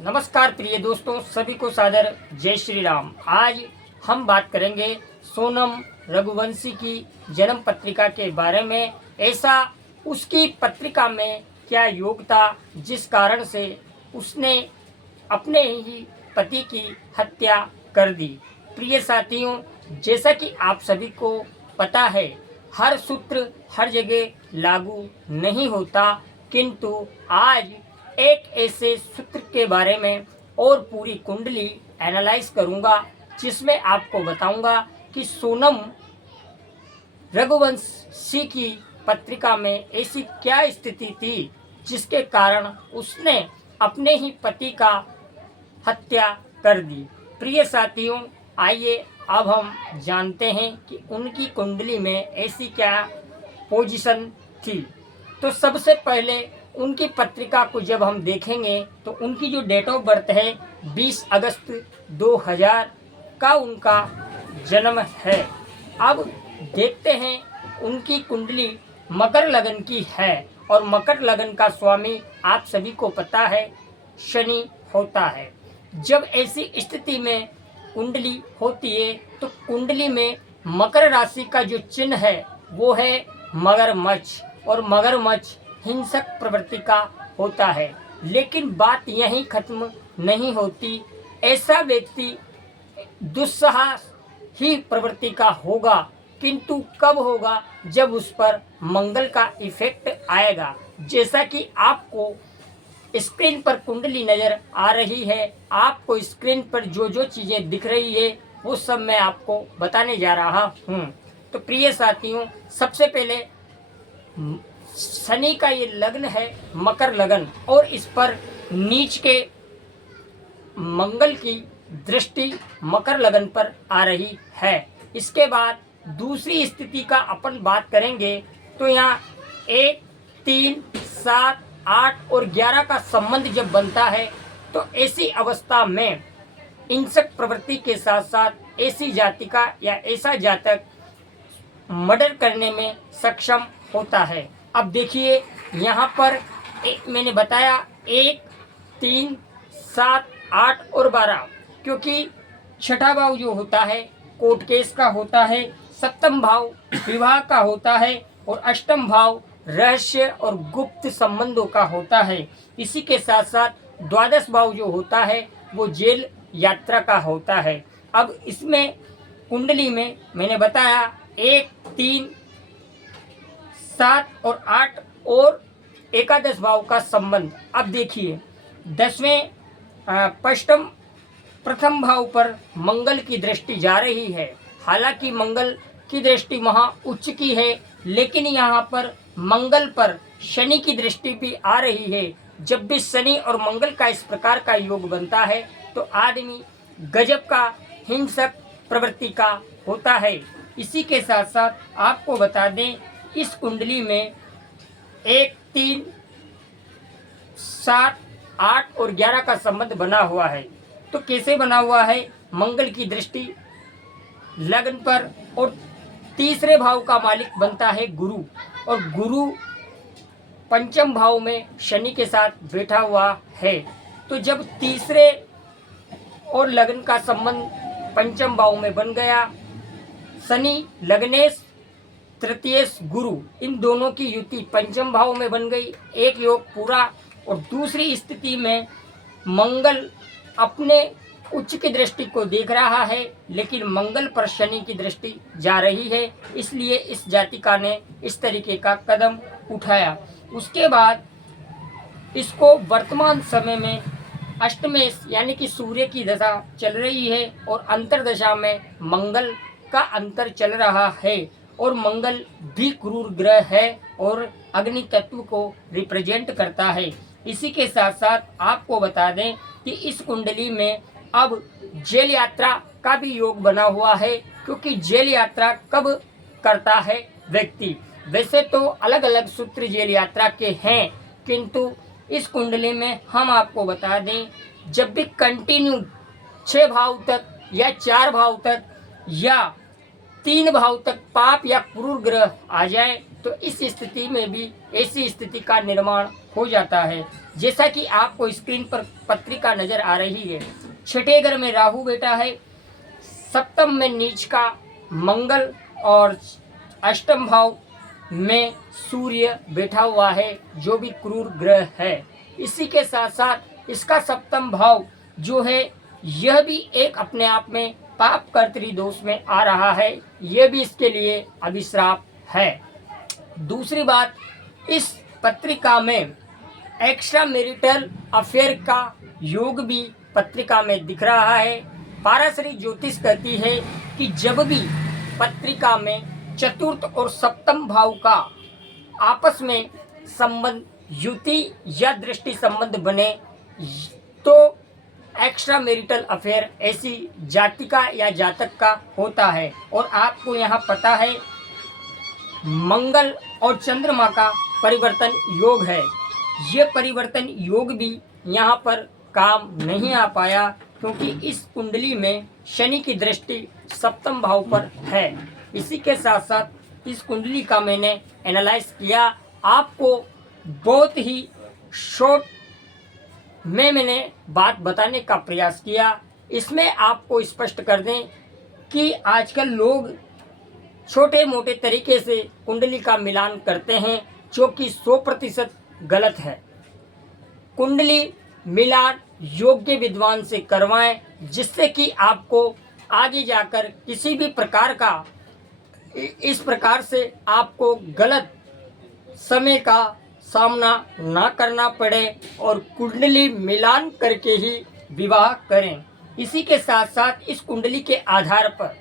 नमस्कार प्रिय दोस्तों, सभी को सादर जय श्री राम। आज हम बात करेंगे सोनम रघुवंशी की जन्म पत्रिका के बारे में। ऐसा उसकी पत्रिका में क्या योग था जिस कारण से उसने अपने ही पति की हत्या कर दी। प्रिय साथियों, जैसा कि आप सभी को पता है, हर सूत्र हर जगह लागू नहीं होता, किंतु आज एक ऐसे सूत्र के बारे में और पूरी कुंडली एनालाइज करूंगा जिसमें आपको बताऊंगा कि सोनम रघुवंशी की पत्रिका में ऐसी क्या स्थिति थी जिसके कारण उसने अपने ही पति का हत्या कर दी। प्रिय साथियों, आइए अब हम जानते हैं कि उनकी कुंडली में ऐसी क्या पोजीशन थी। तो सबसे पहले उनकी पत्रिका को जब हम देखेंगे तो उनकी जो डेट ऑफ बर्थ है 20 अगस्त 2000 का उनका जन्म है। अब देखते हैं, उनकी कुंडली मकर लगन की है और मकर लगन का स्वामी आप सभी को पता है शनि होता है। जब ऐसी स्थिति में कुंडली होती है तो कुंडली में मकर राशि का जो चिन्ह है वो है मगरमच्छ, और मगरमच्छ हिंसक प्रवृत्ति का होता है। लेकिन बात यहीं खत्म नहीं होती। ऐसा व्यक्ति दुस्साहस ही प्रवृत्ति का होगा, किंतु कब होगा? जब उस पर मंगल का इफेक्ट आएगा। जैसा कि आपको स्क्रीन पर कुंडली नज़र आ रही है, आपको स्क्रीन पर जो जो चीज़ें दिख रही है वो सब मैं आपको बताने जा रहा हूँ। तो प्रिय साथियों, सबसे पहले शनि का ये लग्न है मकर लगन, और इस पर नीच के मंगल की दृष्टि मकर लगन पर आ रही है। इसके बाद दूसरी स्थिति का अपन बात करेंगे तो यहाँ 1, 3, 7, 8 और 11 का संबंध जब बनता है तो ऐसी अवस्था में हिंसक प्रवृत्ति के साथ साथ ऐसी जातिका या ऐसा जातक मर्डर करने में सक्षम होता है। अब देखिए, यहाँ पर मैंने बताया 1, 3, 7, 8 और 12, क्योंकि छठा भाव जो होता है कोर्ट केस का होता है, सप्तम भाव विवाह का होता है और अष्टम भाव रहस्य और गुप्त संबंधों का होता है। इसी के साथ साथ द्वादश भाव जो होता है वो जेल यात्रा का होता है। अब इसमें कुंडली में मैंने बताया 1, 3, 7 और 8 और एकादश भाव का संबंध। अब देखिए, 10वें प्रथम भाव पर मंगल की दृष्टि जा रही है। हालांकि मंगल की दृष्टि वहाँ उच्च की है, लेकिन यहाँ पर मंगल पर शनि की दृष्टि भी आ रही है। जब भी शनि और मंगल का इस प्रकार का योग बनता है तो आदमी गजब का हिंसक प्रवृत्ति का होता है। इसी के साथ साथ आपको बता दें, इस कुंडली में 1, 3, 7, 8 और 11 का संबंध बना हुआ है। तो कैसे बना हुआ है? मंगल की दृष्टि लग्न पर, और तीसरे भाव का मालिक बनता है गुरु, और गुरु पंचम भाव में शनि के साथ बैठा हुआ है। तो जब तीसरे और लग्न का संबंध पंचम भाव में बन गया, शनि लग्नेश तृतीयेश गुरु, इन दोनों की युति पंचम भाव में बन गई, एक योग पूरा। और दूसरी स्थिति में मंगल अपने उच्च की दृष्टि को देख रहा है, लेकिन मंगल पर शनि की दृष्टि जा रही है, इसलिए इस जातिका ने इस तरीके का कदम उठाया। उसके बाद इसको वर्तमान समय में अष्टमेश यानी कि सूर्य की दशा चल रही है और अंतर्दशा में मंगल का अंतर चल रहा है, और मंगल भी क्रूर ग्रह है और अग्नि तत्व को रिप्रेजेंट करता है। इसी के साथ साथ आपको बता दें कि इस कुंडली में अब जेल यात्रा का भी योग बना हुआ है, क्योंकि जेल यात्रा कब करता है व्यक्ति? वैसे तो अलग अलग सूत्र जेल यात्रा के हैं, किंतु इस कुंडली में हम आपको बता दें, जब भी कंटिन्यू 6 भाव तक या 4 भाव तक या 3 भाव तक पाप या क्रूर ग्रह आ जाए तो इस स्थिति में भी ऐसी स्थिति का निर्माण हो जाता है। जैसा कि आपको स्क्रीन पर पत्रिका नजर आ रही है, छठे घर में राहु बैठा है, सप्तम में नीच का मंगल और अष्टम भाव में सूर्य बैठा हुआ है जो भी क्रूर ग्रह है। इसी के साथ साथ इसका सप्तम भाव जो है यह भी एक अपने आप में पाप कर्तरी दोष में आ रहा है, यह भी इसके लिए अभिश्राप है। दूसरी बात, इस पत्रिका में एक्स्ट्रा मैरिटल अफेयर का योग भी पत्रिका में दिख रहा है। पाराशरी ज्योतिष कहती है कि जब भी पत्रिका में चतुर्थ और सप्तम भाव का आपस में संबंध, युति या दृष्टि संबंध बने तो एक्स्ट्रा मैरिटल अफेयर ऐसी जातिका या जातक का होता है। और आपको यहाँ पता है मंगल और चंद्रमा का परिवर्तन योग है, ये परिवर्तन योग भी यहाँ पर काम नहीं आ पाया क्योंकि इस कुंडली में शनि की दृष्टि सप्तम भाव पर है। इसी के साथ साथ इस कुंडली का मैंने एनालाइज किया, आपको बहुत ही शॉर्ट में मैंने बात बताने का प्रयास किया। इसमें आपको स्पष्ट कर दें कि आजकल लोग छोटे मोटे तरीके से कुंडली का मिलान करते हैं जो कि 100% गलत है। कुंडली मिलान योग्य विद्वान से करवाएं जिससे कि आपको आगे जाकर किसी भी प्रकार का इस प्रकार से आपको गलत समय का सामना ना करना पड़े और कुंडली मिलान करके ही विवाह करें। इसी के साथ साथ इस कुंडली के आधार पर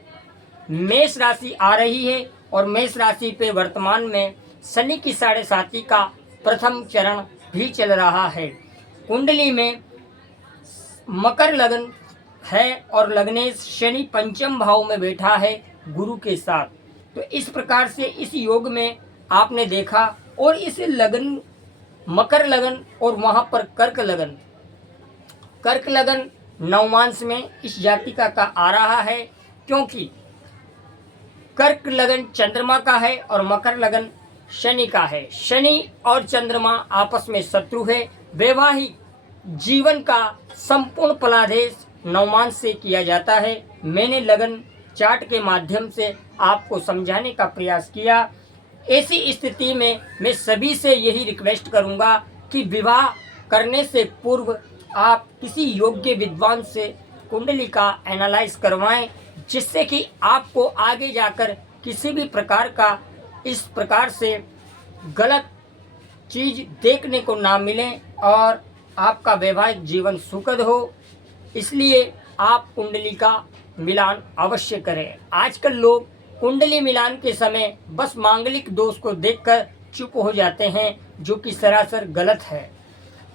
मेष राशि आ रही है और मेष राशि पे वर्तमान में शनि की 7.5 का प्रथम चरण भी चल रहा है। कुंडली में मकर लग्न है और लग्नेश शनि पंचम भाव में बैठा है गुरु के साथ। तो इस प्रकार से इस योग में आपने देखा, और इस लगन मकर लगन और वहाँ पर कर्क लगन नवमांश में इस जातिका का आ रहा है क्योंकि कर्क लगन चंद्रमा का है और मकर लगन शनि का है। शनि और चंद्रमा आपस में शत्रु है। वैवाहिक जीवन का संपूर्ण फलादेश नवमांश से किया जाता है। मैंने लगन चार्ट के माध्यम से आपको समझाने का प्रयास किया। ऐसी स्थिति में मैं सभी से यही रिक्वेस्ट करूंगा कि विवाह करने से पूर्व आप किसी योग्य विद्वान से कुंडली का एनालाइज करवाएं जिससे कि आपको आगे जाकर किसी भी प्रकार का इस प्रकार से गलत चीज़ देखने को ना मिले और आपका वैवाहिक जीवन सुखद हो। इसलिए आप कुंडली का मिलान अवश्य करें। आजकल लोग कुंडली मिलान के समय बस मांगलिक दोष को देखकर चुप हो जाते हैं जो कि सरासर गलत है।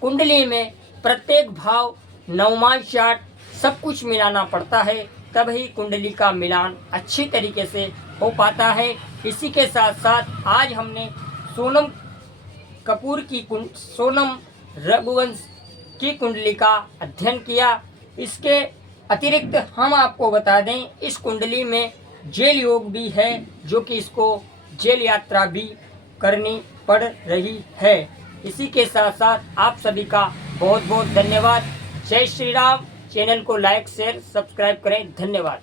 कुंडली में प्रत्येक भाव नवमांश चार्ट सब कुछ मिलाना पड़ता है, तभी कुंडली का मिलान अच्छी तरीके से हो पाता है। इसी के साथ साथ आज हमने सोनम रघुवंश की कुंडली का अध्ययन किया। इसके अतिरिक्त हम आपको बता दें इस कुंडली में जेल योग भी है जो कि इसको जेल यात्रा भी करनी पड़ रही है। इसी के साथ साथ आप सभी का बहुत बहुत धन्यवाद। जय श्री राम। चैनल को लाइक शेयर सब्सक्राइब करें। धन्यवाद।